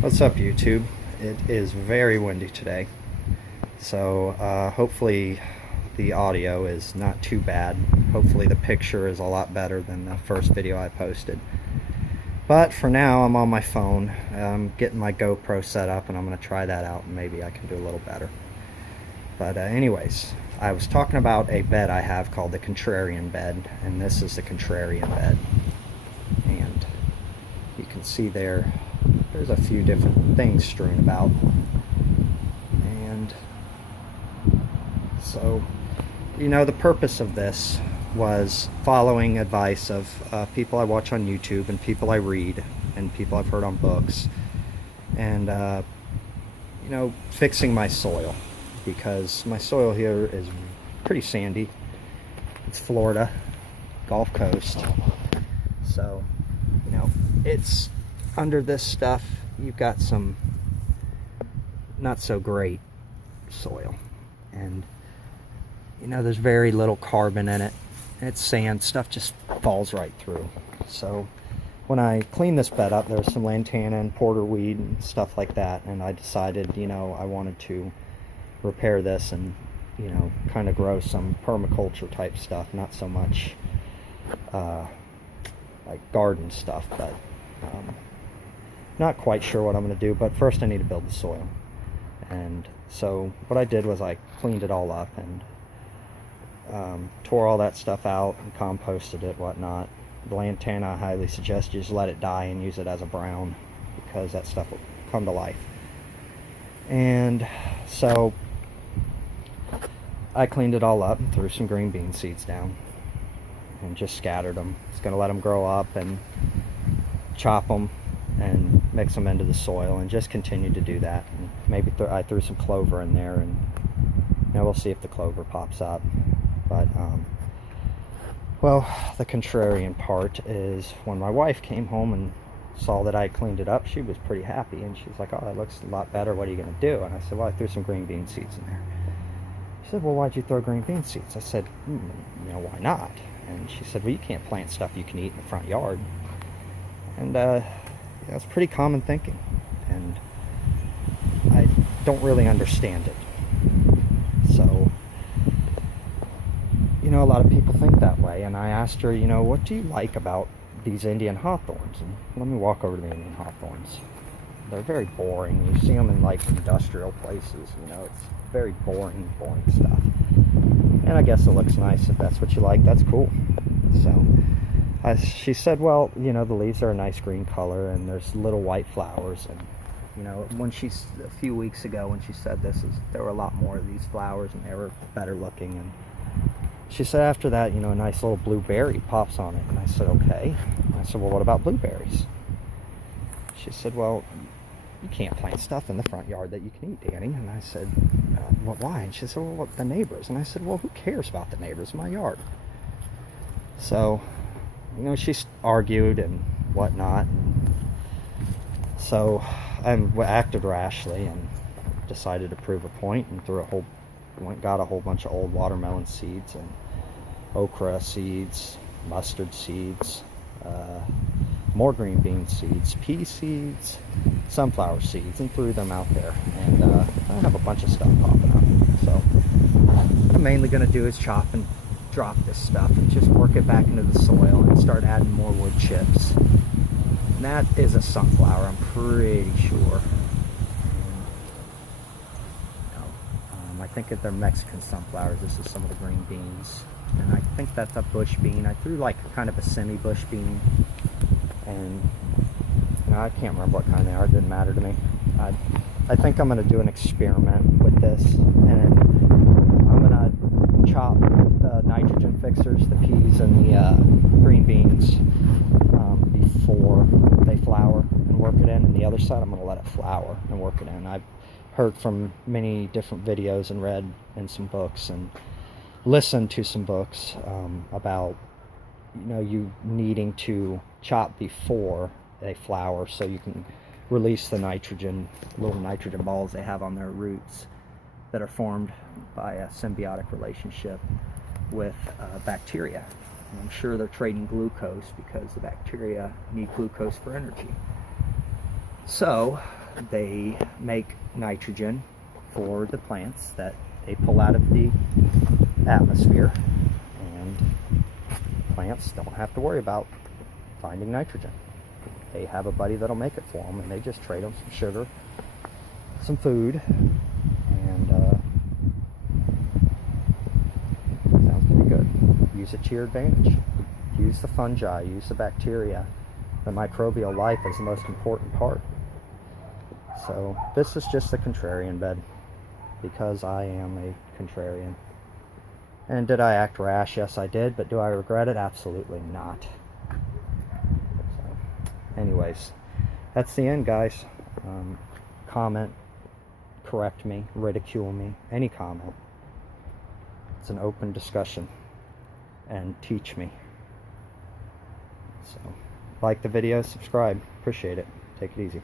What's up, YouTube? It is very windy today, so hopefully the audio is not too bad. Hopefully the picture is a lot better than the first video I posted. But for now, I'm on my phone. I'm getting my GoPro set up, and I'm going to try that out, and maybe I can do a little better. But anyways, I was talking about a bed I have called the Contrarian bed, and this is the Contrarian bed. And you can see there's a few different things strewn about. And so, the purpose of this was following advice of people I watch on YouTube and people I read and people I've heard on books, and fixing my soil, because my soil here is pretty sandy. It's Florida, Gulf Coast, so it's under this stuff. You've got some not so great soil, and there's very little carbon in it. It's sand. Stuff just falls right through. So when I cleaned this bed up, there was some lantana and porterweed and stuff like that, and I decided I wanted to repair this and kind of grow some permaculture type stuff, not so much like garden stuff, but not quite sure what I'm going to do. But first I need to build the soil. And so what I did was I cleaned it all up and tore all that stuff out and composted it, whatnot. The lantana, I highly suggest you just let it die and use it as a brown, because that stuff will come to life. And so I cleaned it all up and threw some green bean seeds down and just scattered them. It's going to let them grow up, and chop them and mix them into the soil, and just continue to do that. And maybe I threw some clover in there, and we'll see if the clover pops up. But well, the contrarian part is when my wife came home and saw that I cleaned it up, she was pretty happy, and she's like, "Oh, that looks a lot better. What are you going to do?" And I said, "Well, I threw some green bean seeds in there." She said, "Well, why'd you throw green bean seeds?" I said, "Why not?" And she said, "Well, you can't plant stuff you can eat in the front yard." And that's pretty common thinking, and I don't really understand it. So a lot of people think that way, and I asked her, what do you like about these Indian hawthorns? And let me walk over to the Indian hawthorns. They're very boring. You see them in like industrial places. It's very boring stuff. And I guess it looks nice. If that's what you like, that's cool. So she said, well, the leaves are a nice green color, and there's little white flowers. And a few weeks ago when she said this, there were a lot more of these flowers, and they were better looking. And she said after that, a nice little blueberry pops on it. And I said, okay. And I said, well, what about blueberries? She said, well, you can't plant stuff in the front yard that you can eat, Danny. And I said, well, why? And she said, well, the neighbors. And I said, well, who cares about the neighbors in my yard? So she argued and whatnot. And so I acted rashly and decided to prove a point, and got a whole bunch of old watermelon seeds and okra seeds, mustard seeds, more green bean seeds, pea seeds, sunflower seeds, and threw them out there. And I have a bunch of stuff popping up. So what I'm mainly going to do is chop and drop this stuff and just work it back into the soil and start adding more wood chips. And that is a sunflower, I'm pretty sure. I think that they're Mexican sunflowers. This is some of the green beans, and I think that's a bush bean. I threw like kind of a semi-bush bean, and I can't remember what kind they are. It didn't matter to me. I think I'm going to do an experiment with this, and I'm going to chop the nitrogen fixers, the peas and the green beans, before they flower, and work it in. And the other side, I'm going to let it flower and work it in. I've heard from many different videos and read in some books and listened to some books about you needing to chop before they flower, so you can release the little nitrogen balls they have on their roots that are formed by a symbiotic relationship with bacteria. And I'm sure they're trading glucose because the bacteria need glucose for energy. So they make nitrogen for the plants that they pull out of the atmosphere, and plants don't have to worry about finding nitrogen. They have a buddy that'll make it for them, and they just trade them some sugar, some food, and sounds pretty good. Use it to your advantage. Use the fungi, use the bacteria. The microbial life is the most important part. So this is just the contrarian bed, because I am a contrarian. And did I act rash? Yes, I did. But do I regret it? Absolutely not. So, anyways, that's the end, guys. Comment, correct me, ridicule me, any comment. It's an open discussion. And teach me. So, like the video, subscribe. Appreciate it. Take it easy.